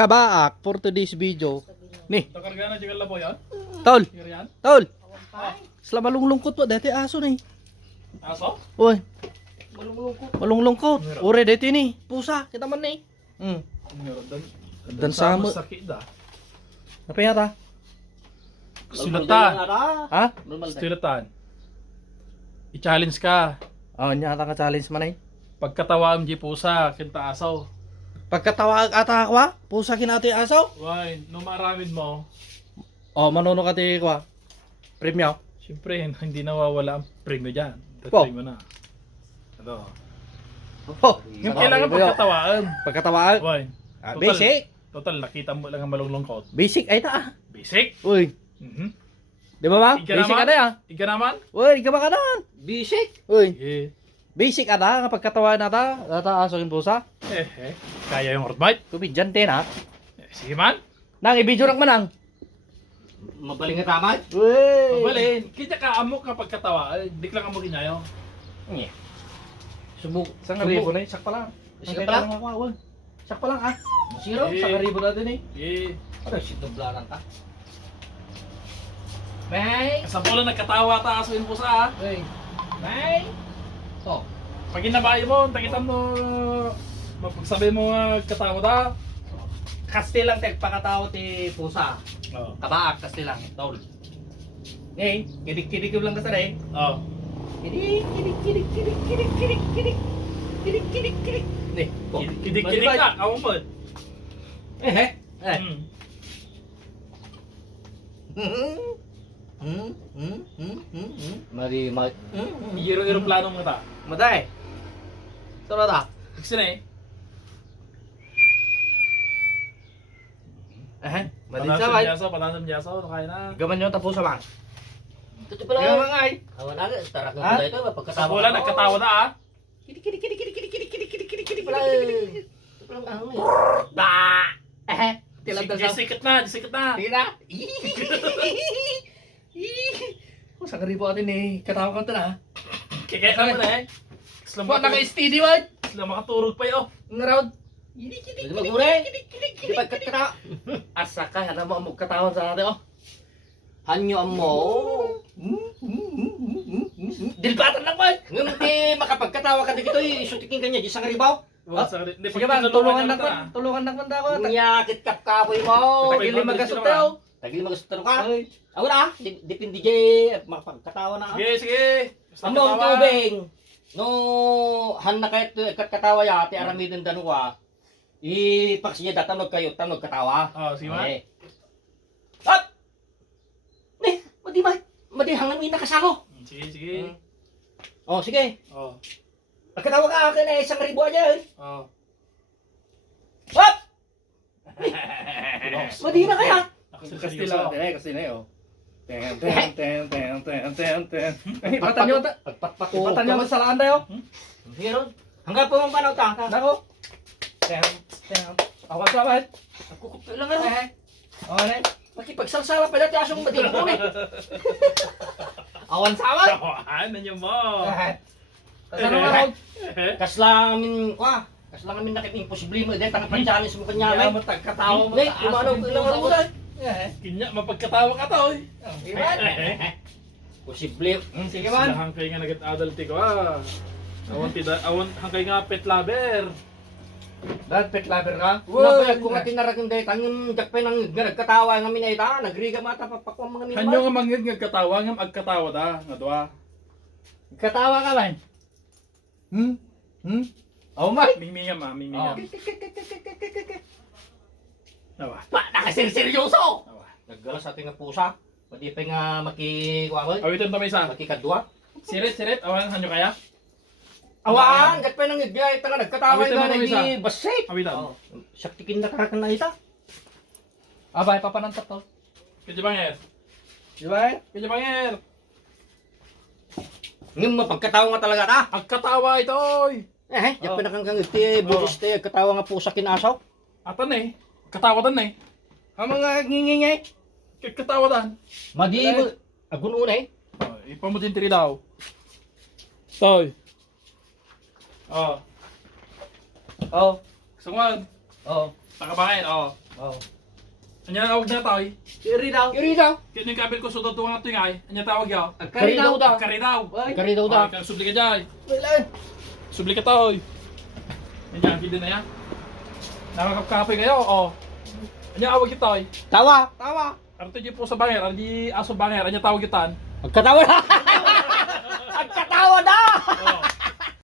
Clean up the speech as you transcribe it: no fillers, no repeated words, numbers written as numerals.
kabaak for today's video. Nih, Takarga na jigala po yan? tol, Yan? tol. Sila malunglungkot po dati aso ni. Aso? Uy. Malunglungkot. Ore dati ni, pusa kita man ni. Dan sama. Sakit dah. Apa yata? Sulatan. Ha? Sulatan. I-challenge ka. Oh, nyata ka challenge man ay. Pagkatawaan di pusa, kinta asaw. Pagkatawag ata kwa, pusa kinati aso. Why, no maramid mo. Oh, manuno ka ti kwa. Premium. Siyempre, hindi nawawala ang premyo dyan. Po. Tatry mo na. Ito. Oh, Yung kailangan pagkatawaan. pagkatawag. Why? Basic. Total, nakita mo lang ang malulungkot. Basic ay ta. Basic. Uy. Di ba ba? Iga Basic naman. ada ya. Iga naman. Uy, ka ba ka na? Basic. Uy. Eh. Basic ada kapag katawa na ta. Data aso yung pusa. Kaya yung roadbite. Kubidyan din ha. Sige man. Nang ibidyo rak manang. Mabaling nga tama. Uy. Mabalin. Kita ka amok kapag katawa. Di lang amok inyayo. Subok. Isang ribo na sak pa lang. Sak pa lang? Sak pa lang ah. Zero. Eh. Isang ribo natin eh. Eh. Ano si doblaran ka? May. Sa bola nagkatawa ta aso yung pusa ha. Uy. May. So, Pag inabayo mo, takitan mo. Mapagsabi mo katawa ta. kaste lang tek pakatawo ti pusa. Oo. Kabaak kaste lang tol. Eh, kidik-kidik lang ka sa rin. Oo. Kidik, kidik, kidik, kidik, kidik, kidik, kidik. Kidik, kidik, kidik. Nih, Kidik-kidik ka. Kamu po. Eh. Mari, mari. Iro-iro plano mo ta. Maday. Tara ta. Kasi na eh. Mari sa bay. Patasan jaso. Ano kaya na? Gaman nyo tapos sa bang. Tutu pala. Kaya mga ay. Awan na, tara ko Ha? ito Sa pagkasama. bola nagkatawa na ah. Kidik, kidik, kidik, kidik, kidik, kidik, kidik, kidik, kidik pala. Ito pala ang ano. Ba. Tilang sa. Sikat na. Sikat na. Tira. Oh, sa ribo atin eh. Katawa ka na. Kaya ka na eh. Sila Buat naka-steady wag. Sila makaturog pa yun. Ngaraw. Pwede mag-uray. Di pagkatara. Asa ka, ano mo ang katawan sa atin oh. Hanyo ang mo. Dilbatan lang wag. Ngayon di makapagkatawa ka dito, isutikin ka niya di sa ribaw. Sige ba, tulungan lang ko. Tulungan lang ko na ako. Nyakit kap kapoy mo. Tagili magasutaw. Tagili magasutaw ka. Ay. Ako na, depende di makapagkatawa na. Sige, sige. Among tubing. No, han na kahit katawa ya, ti aramidin danwa. Ipaks niya data tanog katawa. Oh, sige man. At! Madi hanggang ina kasako. Sige, sige. Oh, sige. Oh. Pagkatawa ka akin na 1,000 aja. Oh. What? Madi na kaya. Kastila. Kasi na oh. Ten. Ipatan nyo ta. Pagpatpako. Ipatan nyo sa laan tayo. Sige ron. Hanggang po mong panaw ta. Nako. Ten. Ako sa bahay. Kukupi lang ano. Okay na. Makipagsalsala pa dati asong matingko eh. Awan sawan. Ano nyo mo? Kasano nga ako? Kaslamin kwa. Kaslamin nakit imposible mo dahil tangan challenge mo kanya Kaya may. mo tagkatawa mo Hindi, sa kumano ilang arulan. Kinya, mapagkatawa ka to eh. Posible. Sige man. Sila hangkay nga nag-adult ko ah. Awan hangkay nga pet lover. Dahil pet lover ka? Nabayag ko nga tinarakin dahil tangan jakpay nang nagkatawa nga minayta. Nagriga mata papakwang mga minay. Kanyo nga mangyad nga katawa nga agkatawa da. Nga doa. Katawa ka man. Oh my. Mimingam ah, mimingam. Nawa. Pa, nakasirseryoso! Nawa. Naggalas ating nga pusa. Pwede pa nga makikwamay. Awitan to may isa. Makikadwa. Sirit, awan hanyo kaya? Awaan! Jakpay nang nagbiya ita nga nagkatawa Awitan mo nga kami isa. nagdi basik. Awitan. Saktikin na karakan na ita. Abay, papanantat to. Kaya banger. Di ba? Kaya banger. Ngayon mapagkatawa nga talaga ta. Agkatawa ito oy. Jakpay na kang iti bulis te katawa nga pusa kinasaw. Atan eh. Katawa dan eh. Ang mga ngingingay. Katawa dan. Madi mo. Agun una eh. Ipamutin tiri daw. Toy. Oh. Oh. Sangwan. Oh. Takabahin, oh. Oh. Anya tawag na tayo. Iri daw. Yuri daw. Kaya yung kabil ko sudot tuwang ito ngay. Anya tawag yaw. Kari daw daw. Kari daw. Kari daw daw. Kaya subli ka dyan. Wala. Subli ka tayo. Yan, hindi na yan. Nakakapkapoy kayo, oh. Anya awag kita tayo. Tawa. Tawa. Arto di po sa banger, arto di aso banger. Anya tawag itan. Magkatawa na.